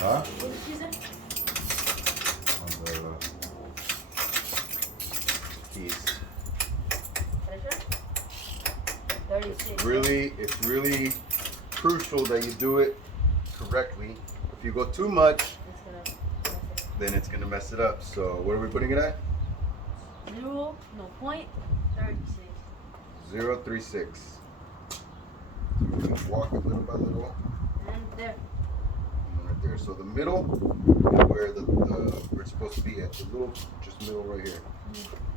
Huh? What did you say? On the keys. 36. It's really crucial that you do it correctly. If you go too much, then it's gonna mess it up. So what are we putting it at? 0.36. 0.36. So we're gonna walk it little by little. And there. And right there. So the middle is where we're supposed to be at. The little, just middle right here.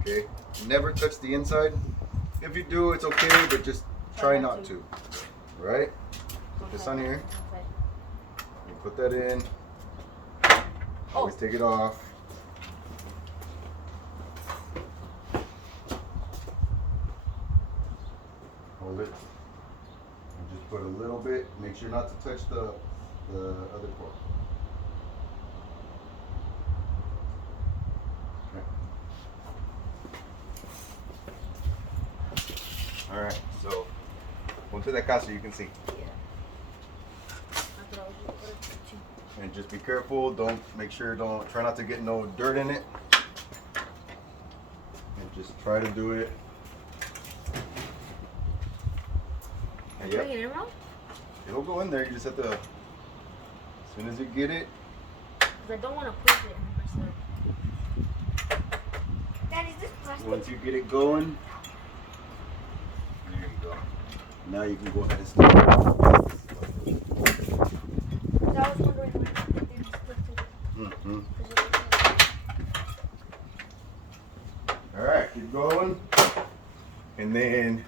Okay. Never touch the inside. If you do, it's okay, but just try not to. Right? Put this on here. You put that in. Always take it off. Hold it. And just put a little bit. Make sure not to touch the other part. Okay. Alright, so ponte de acá so you can see. And just be careful, try not to get no dirt in it. And just try to do it. And yep. It'll go in there, you just have to, as soon as you get it. Because I don't want to push it myself. Dad, is this plastic? Once you get it going, there you go. Now you can go ahead and start. I was wondering why they didn't stick to it. Alright, keep going. And then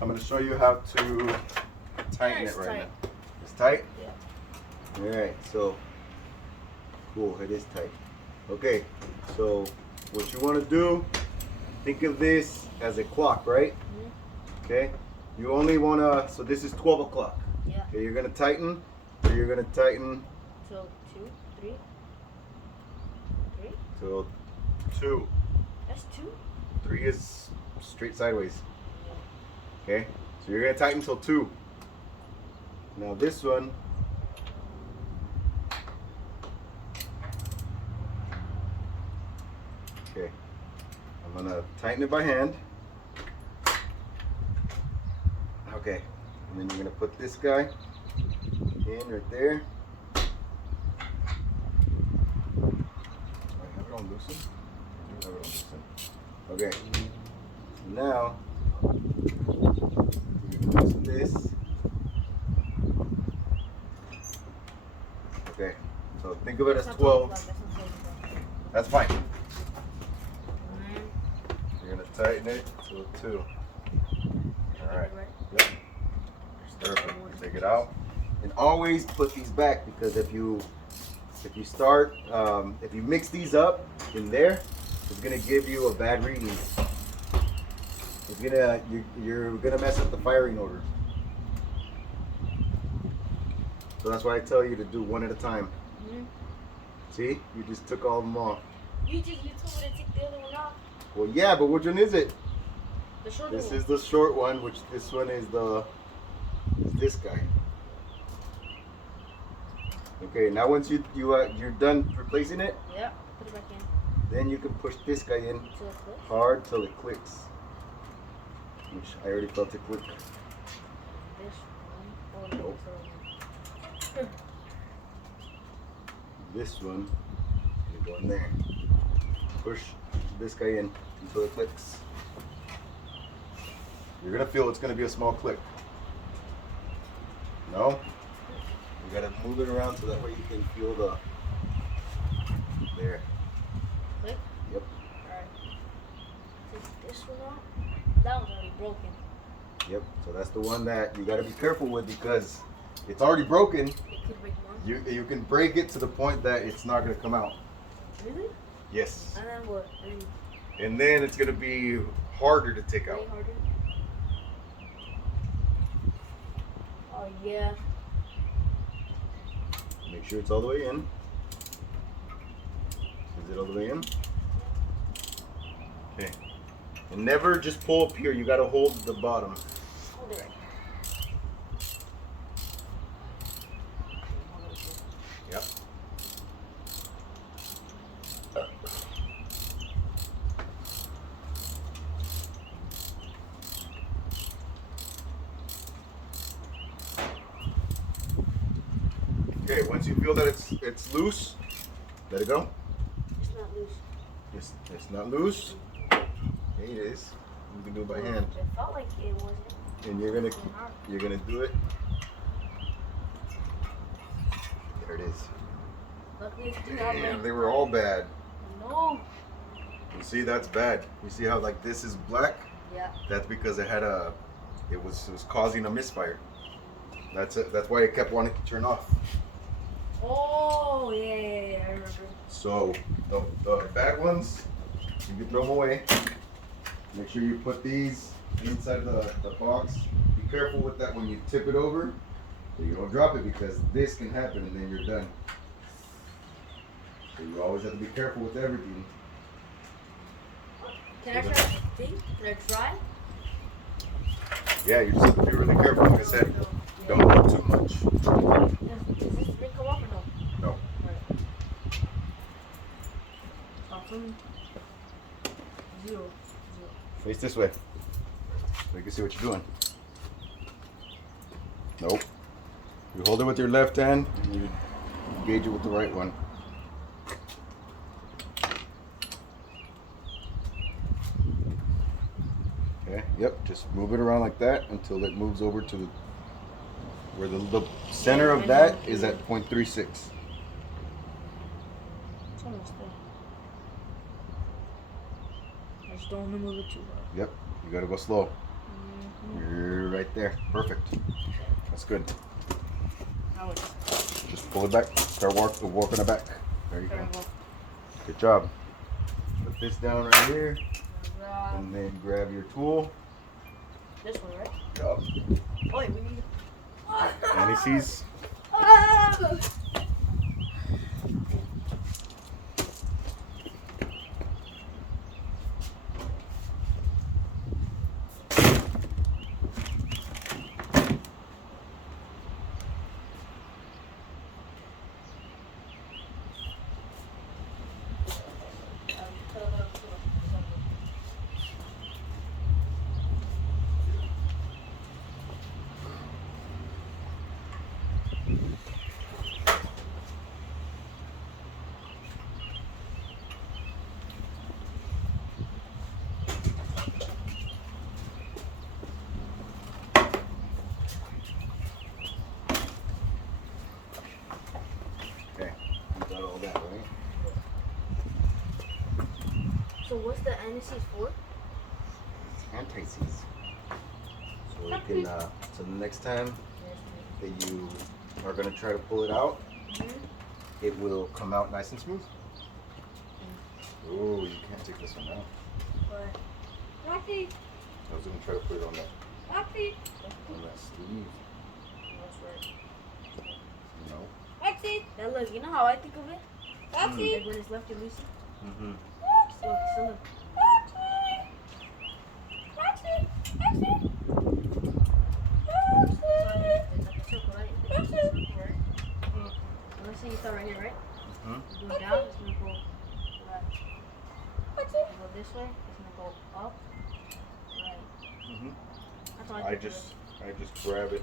I'm going to show you how to tighten it right now. It's tight? Yeah. Alright, so cool, it is tight. Okay, so what you want to do, think of this as a clock, right? Okay, you only want to, so this is 12 o'clock. Yeah. Okay, you're going to tighten, or you're going to tighten Till 2, 3. 3? till 2. That's 2? 3 is straight sideways. Okay, so you're going to tighten till 2. Now this one, okay, I'm going to tighten it by hand. Okay, and then you're going to put this guy in right there. Do I have it on loosen? I do have it on loosen. Okay, now you're going to loosen this. Okay, so think of it as 12. That's fine. You're going to tighten it to 2. Alright. Yep. Perfect. Take it out. And always put these back, because if you start, if you mix these up in there, it's gonna give you a bad reading. It's gonna you're gonna mess up the firing order. So that's why I tell you to do one at a time. See, you just took all of them off. You told me to take the other one off. Well, yeah, but which one is it? The short This one. is the short one, which this one is this guy. Okay, now once you're done replacing it, Yeah, put it back in. then you can push this guy in Till it clicks? hard till it clicks. Which I already felt it click. This one. Oh, Nope. no. This one, you go in there. Push this guy in until it clicks. You're gonna feel it's gonna be a small click. No? You gotta move it around so that way you can feel the there. Click? Yep. Alright. Take this one off. That one's already broken. Yep. So that's the one that you gotta be careful with, because it's already broken. It could break more. You can break it to the point that it's not gonna come out. Really? Yes. And then what? And then it's gonna be harder to take out. Way harder? Oh yeah. Make sure it's all the way in. Is it all the way in? Okay. And never just pull up here. You gotta hold the bottom. Hold it right Yep. Okay, once you feel that it's loose, let it go. It's not loose. It's not loose. It is. You can do it by hand. It felt like it wasn't. And you're gonna do it. There it is. Luckily, it's not Damn, bad. they were all bad. No. You see, that's bad. You see how like this is black? Yeah. That's because it was causing a misfire. That's it. That's why it kept wanting to turn off. Oh, yeah, I remember. So the bad ones, you can throw them away. Make sure you put these inside the box. Be careful with that when you tip it over, so you don't drop it, because this can happen and then you're done. So you always have to be careful with everything. Can I try the thing? Can I try? Yeah, you just have to be really careful. Like I said, don't put too much. Does this thing come off or no? No. Right. Awesome. Zero. Face this way, so you can see what you're doing. Nope. You hold it with your left hand and you engage it with the right one. Okay, yep, just move it around like that until it moves over to where the center of that is at 0.36. It's almost there. I just don't want to move it too hard. Yep, you gotta go slow. You're right there. Perfect. That's good. Now it's Just pull it back. Start walking it back. There you go. Good job. Put this down right here, and then grab your tool. This one, right? Yup. Oh, wait, we need. Annices. Okay, you got all that, right? So what's the anise for? Anti-seize. So you can, so the next time that you are gonna try to pull it out, it will come out nice and smooth. Oh, you can't take this one out. What? Rocky. I was gonna try to put it on that Rocky. sleeve. That's right. No. Rocky. Now look, you know how I think of it? Rocky. Like when it's lefty loosey. Mm-hmm. Look, so look. Let's say you start right here, right? Mm-hmm. Go down, it's gonna go right. Go this way, it's gonna go up. Right. Mm-hmm. That's all I think just grab it.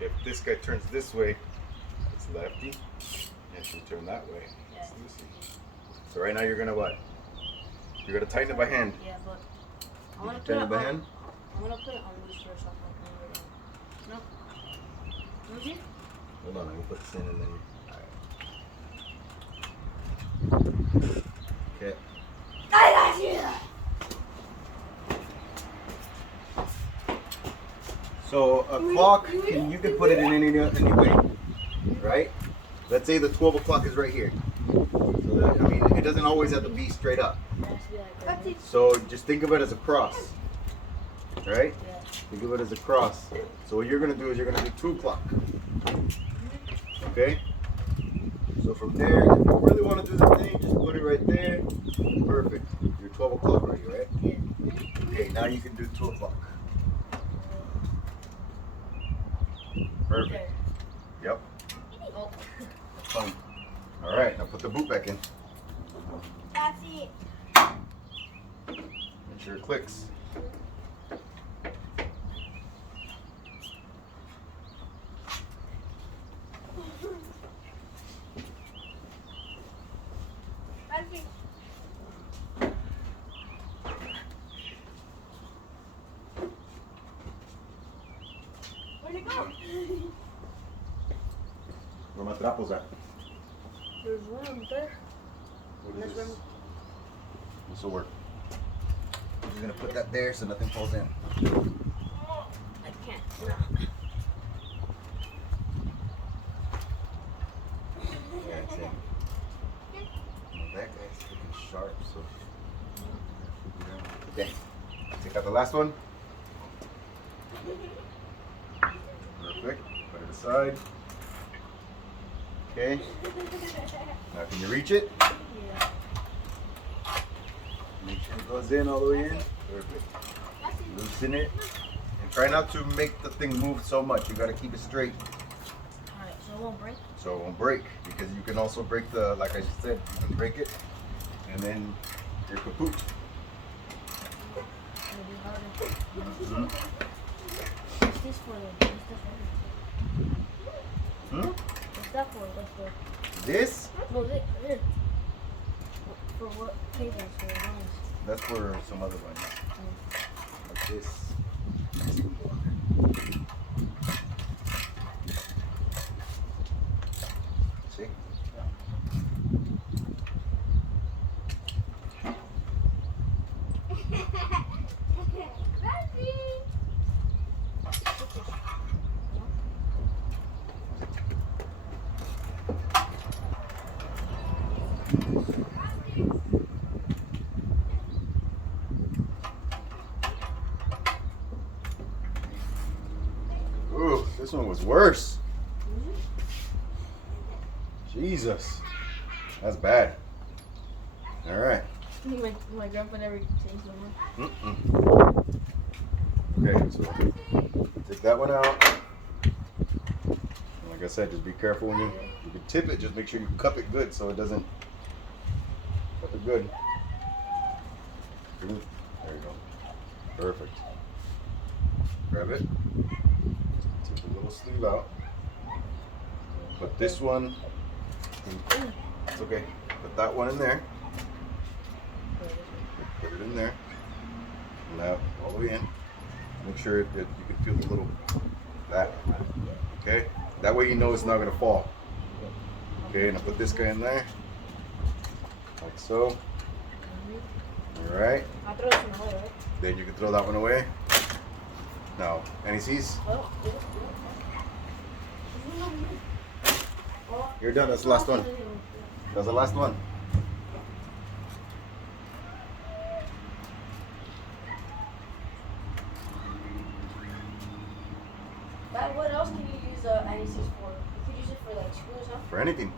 If this guy turns this way, it's lefty. And if you turn that way, it's loosey. So right now you're gonna what? You're gonna tighten it by hand. Yeah, but I Did wanna you put tighten it it by on. hand? I wanna put it on loose first. No. Loosey? Hold on, I'm gonna put this in and then. Okay. I got you. So a clock, you can put it in any way, right? Let's say the 12 o'clock is right here. So that, I mean, it doesn't always have to be straight up. So just think of it as a cross, right? Yeah. Think of it as a cross. So what you're gonna do is you're gonna do 2 o'clock. Okay? So from there, if you really want to do the thing, just put it right there. Perfect. You're 12 o'clock already, right? Yeah. Okay, now you can do 2 o'clock. Perfect. Okay. Yep. Oh. fun. All right, now put the boot back in. That's it. Make sure it clicks. That's it. Where'd it go? Where my trapos at? There's one there. What That's is this? where- This will work. I'm just gonna put that there so nothing falls in. I can't. No. That's it. Well, that guy's looking sharp, so. Okay. Take out the last one. Perfect. Put it aside. Okay. Now can you reach it? Yeah. Make sure it goes in all the way in. Perfect. That's it. Loosen it. And try not to make the thing move so much. You gotta keep it straight Alright, so it won't break. so it won't break. Because you can also break the, like I said, you can break it and then you're kaput. It'll be harder. Mhm. What's this for? What's this for? Hmm? What's that for? What's for? This? No, this. For what cables? For lines? That's for some other ones. Like this. See? Ooh, this one was worse. Jesus. That's bad. All right. My grandpa never changed the one. Okay, so take that one out. Like I said, just be careful when you can tip it. Just make sure you cup it good so it doesn't cup it good. There you go. Perfect. Grab it. Take the little sleeve out. Put this one. It's okay. Put that one in there. Put it in there. Now all the way in. Make sure that you can feel the little that. Okay. That way you know it's not gonna fall. Okay. Now put this guy in there, like so. All right. I'll throw this one away, right? Then you can throw that one away. Now, any sees? Oh, You're done. That's the last one. That's the last one. But what else can you use IECs for? You could use it for like screws, huh? For anything.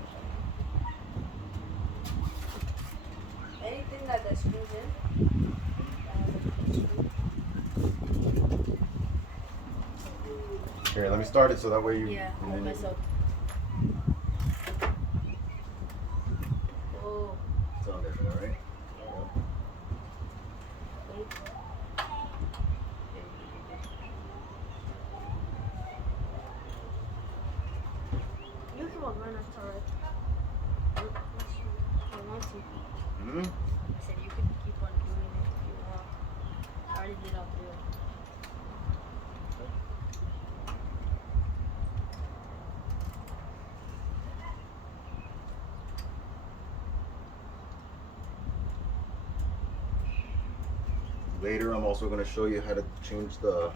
Anything that screws in. Here, let me start it so that way you. Yeah, and I'll then mess you- up. Oh, It's on there, all right? wait. You can walk right after it. I want to. Hmm? I said you could keep on doing it if you want. I already did all three. Later, I'm also going to show you how to change the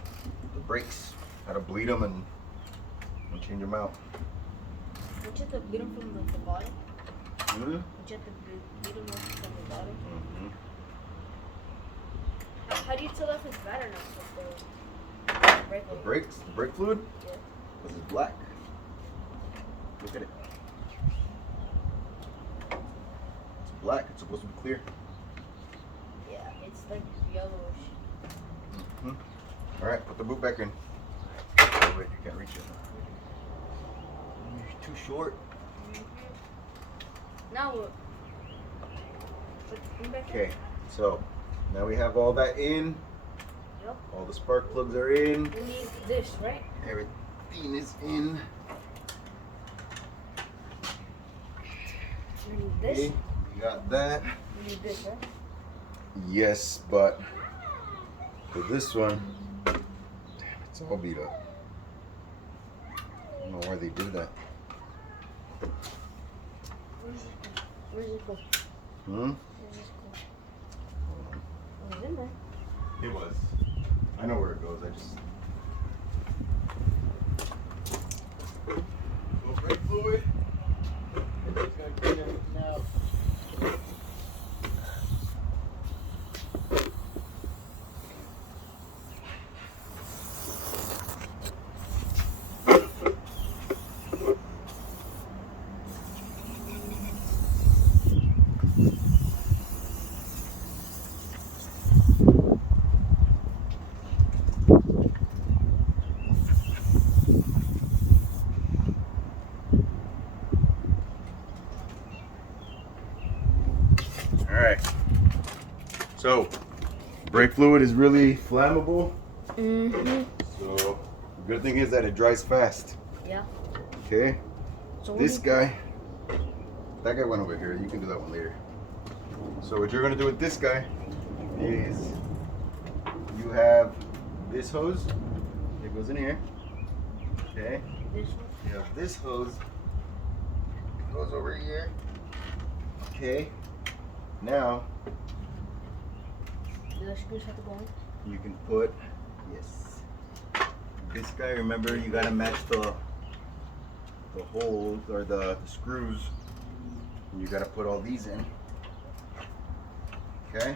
brakes, how to bleed them and change them out. Don't you have to beat them from the bottom? Hmm? Don't you have to beat them from the bottom? Mm-hmm. How do you tell if it's bad or not? Like The brakes, the brake fluid, Yeah. this is black. Look at it. It's black. It's supposed to be clear. Yeah, it's like yellowish. Hmm? All right, put the boot back in. Oh, wait, you can't reach it. You're too short. Mm-hmm. Now what? Put back in. Okay, so now we have all that in. Yep. All the spark plugs are in. We need this, right? Everything is in. We need this. Okay, we got that. We need this, right? Yes, but for this one, damn, it's all beat up. I don't know why they did that. Where's it go? Hmm? Where's this go? Oh, it's in there. It was. I know where it goes. I just. Little brake fluid. It's gonna clean everything out. All right. So, brake fluid is really flammable. Mm-hmm. So, the good thing is that it dries fast. Yeah. Okay. So This guy, that guy went over here. You can do that one later. So what you're gonna do with this guy is you have this hose that goes in here. Okay. This one. You have this hose. It goes over here. Okay. Now Do the screws have to go in? you can put this guy. Remember, you gotta match the holes or the screws. And you gotta put all these in. Okay.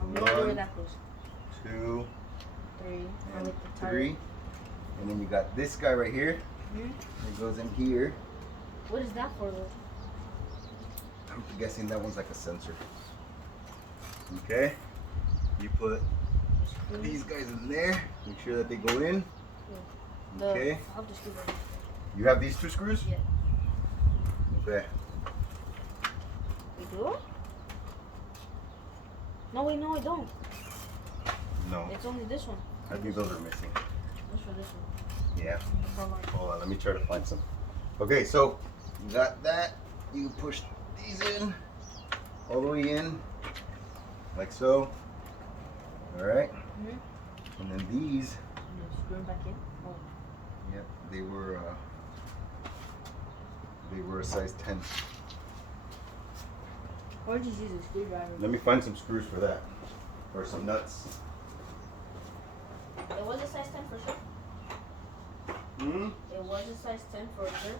I'm gonna do where that goes. 2, 3. and With the tire. 3. And then you got this guy right here. Mhm. It goes in here. What is that for, though? I'm guessing that one's like a sensor. Okay. You put Screws. these guys in there. Make sure that they go in. The, Okay. I have the screw right You have these 2 screws? here. Yeah. Okay. We do? No, wait, no, I don't. No. It's only this one. I think those are missing. What's for this one? Yeah. Hold on. Hold on, let me try to find some. Okay, so you got that. You push these in, all the way in, like so. All right. Mhm. And then these, You screw them back in. Oh. yep, they were a size 10. Or just use a screwdriver. Let me find some screws for that, or some nuts. It was a size 10 for sure. Hmm. It was a size 10 for sure.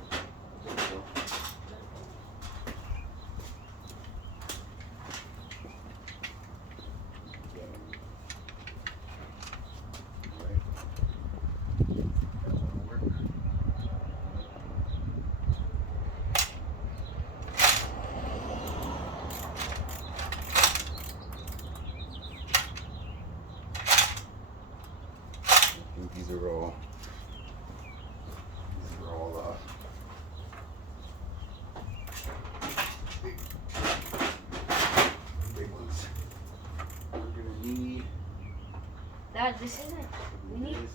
These are all big ones. We're gonna need Dad, this isn't. We need this.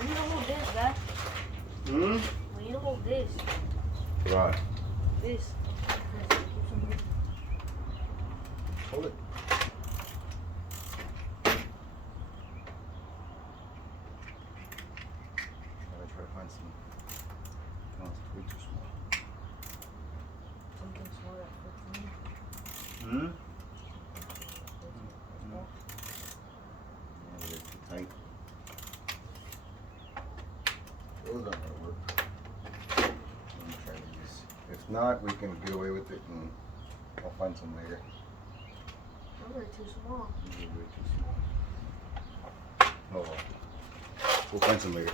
to hold this, Dad. Hmm? We need to hold this. Right. This. Hold it. Gotta try to find some. No, it's way too small. Something small that fits in. Hmm? No. Yeah, they're too tight. Those aren't gonna work. Let me try these. If not, we can get away with it and I'll find some later. Those are too small. These are way too small. Oh well. We'll find some later.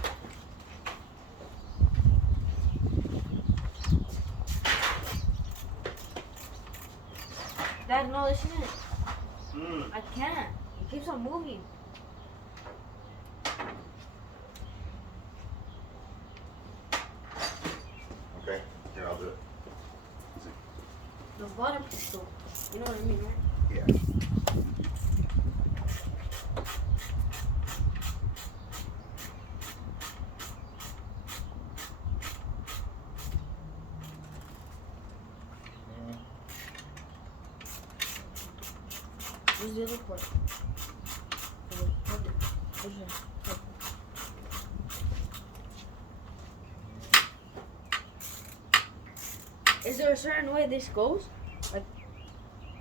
Dad, no, this isn't. Hmm. I can't. It keeps on moving. Okay. Here, I'll do it. the bottom pistol. You know what I mean, right? Yeah. Where's the other part? Is there a certain way this goes? Like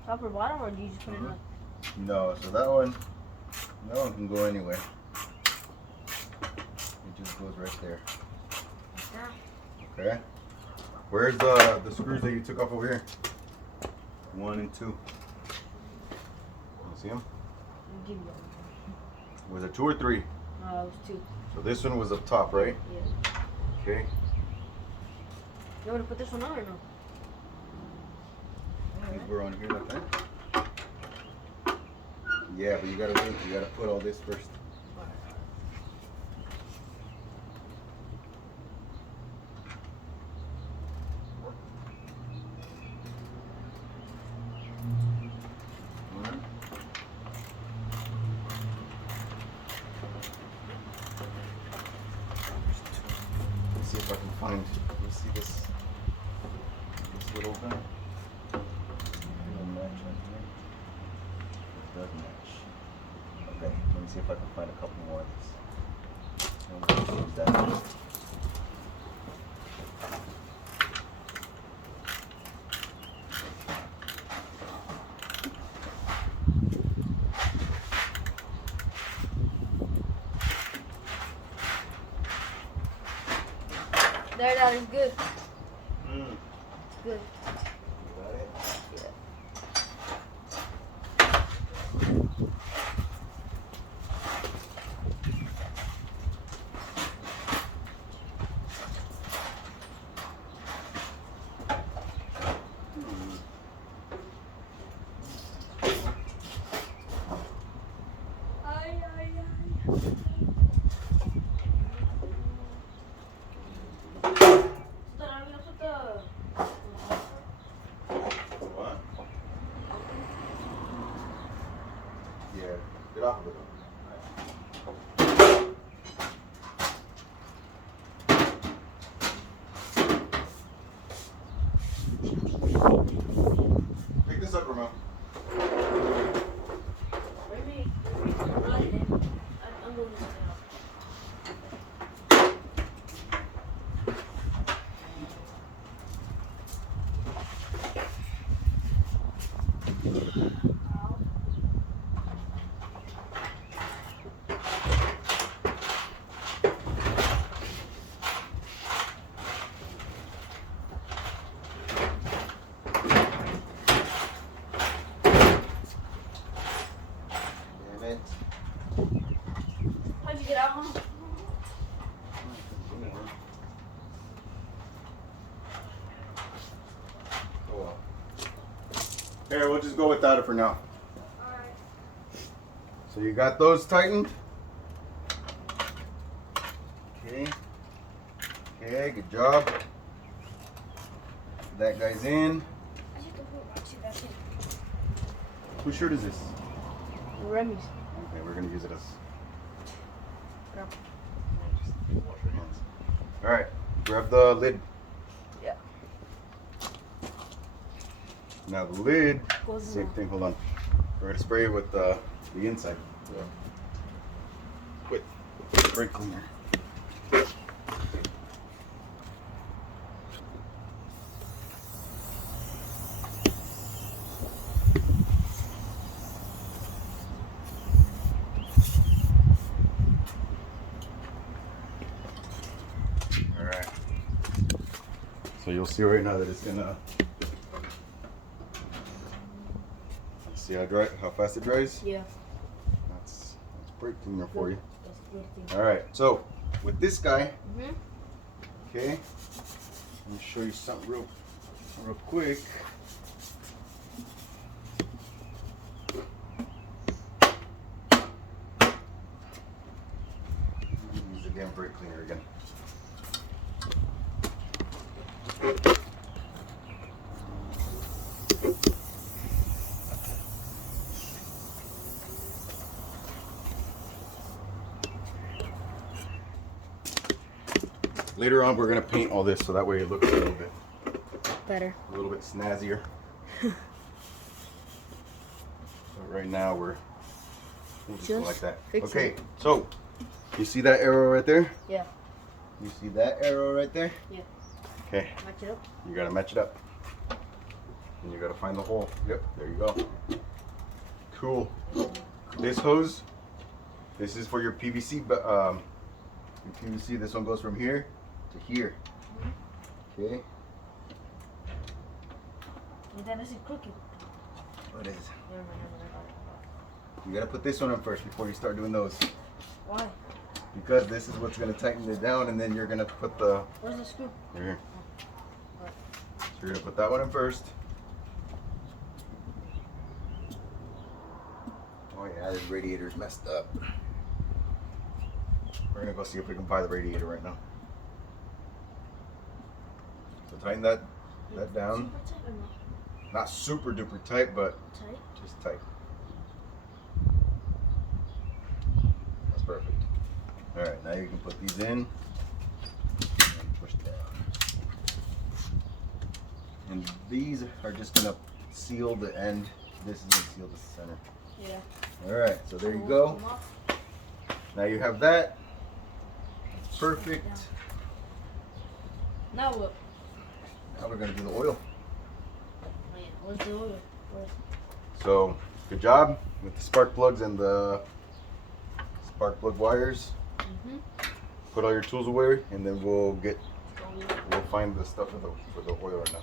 top or bottom, or do you just put it in like? No, so that one can go anywhere. It just goes right there. Okay. Where's the screws that you took off over here? 1 and 2. You see them? Give me that one. Was it 2 or 3? No, it was 2. So this one was up top, right? Yeah. Okay. You want to put this one on or no? These were on here like that? Yeah, but you gotta wait. You gotta put all this first. Let's see if I can find. You see this little thing? It'll match right here. It does match. Okay, let me see if I can find a couple more of these. And we'll use that. There, that is good. Good. Got it? What? Yeah, get off of it. Pick this up, Ramon. Maybe run it. I'm going to set it up. Damn it. How'd you get out, huh? Oh well. Here, we'll just go without it for now. Alright. So you got those tightened? Okay. Okay, good job. That guy's in. Whose shirt is this? Remy's. Okay, we're gonna use it as. Grab. Just wash your hands. All right, grab the lid. Yeah. Now the lid, Goes in same there. thing. Hold on. We're gonna spray it with the inside. With brake cleaner. All right. So you'll see right now that it's gonna. See how fast it dries? Yeah. That's brake cleaner for you. That's a good thing. All right. So with this guy, Mm-hmm. okay, let me show you something real quick. Use the damn brake cleaner again. Later on, we're gonna paint all this so that way it looks a little bit snazzier. But right now we'll just go like that. Okay, so you see that arrow right there? Yeah. You see that arrow right there? Yeah. Okay. Match it up. You gotta match it up. And you gotta find the hole. Yep, there you go. Cool. This hose, this is for your PVC, but your PVC, this one goes from here to here. Okay. And then this is crooked. What is? Never mind. You gotta put this one on first before you start doing those. Why? Because this is what's gonna tighten it down, and then you're gonna put the. Where's the screw? Right here. Oh. So you're gonna put that one in first. Oh yeah, this radiator's messed up. We're gonna go see if we can buy the radiator right now. So tighten that down. Super tight or not? Not super duper tight, but Tight? just tight. That's perfect. All right, now you can put these in and push down. And these are just gonna seal the end. This is gonna seal the center. Yeah. All right, so there you go. Now you have that. Perfect. Now what? Now we're gonna do the oil. Oh, yeah. Where's the oil? So good job with the spark plugs and the spark plug wires. Mm-hmm. Put all your tools away, and then we'll find the stuff for the oil right now.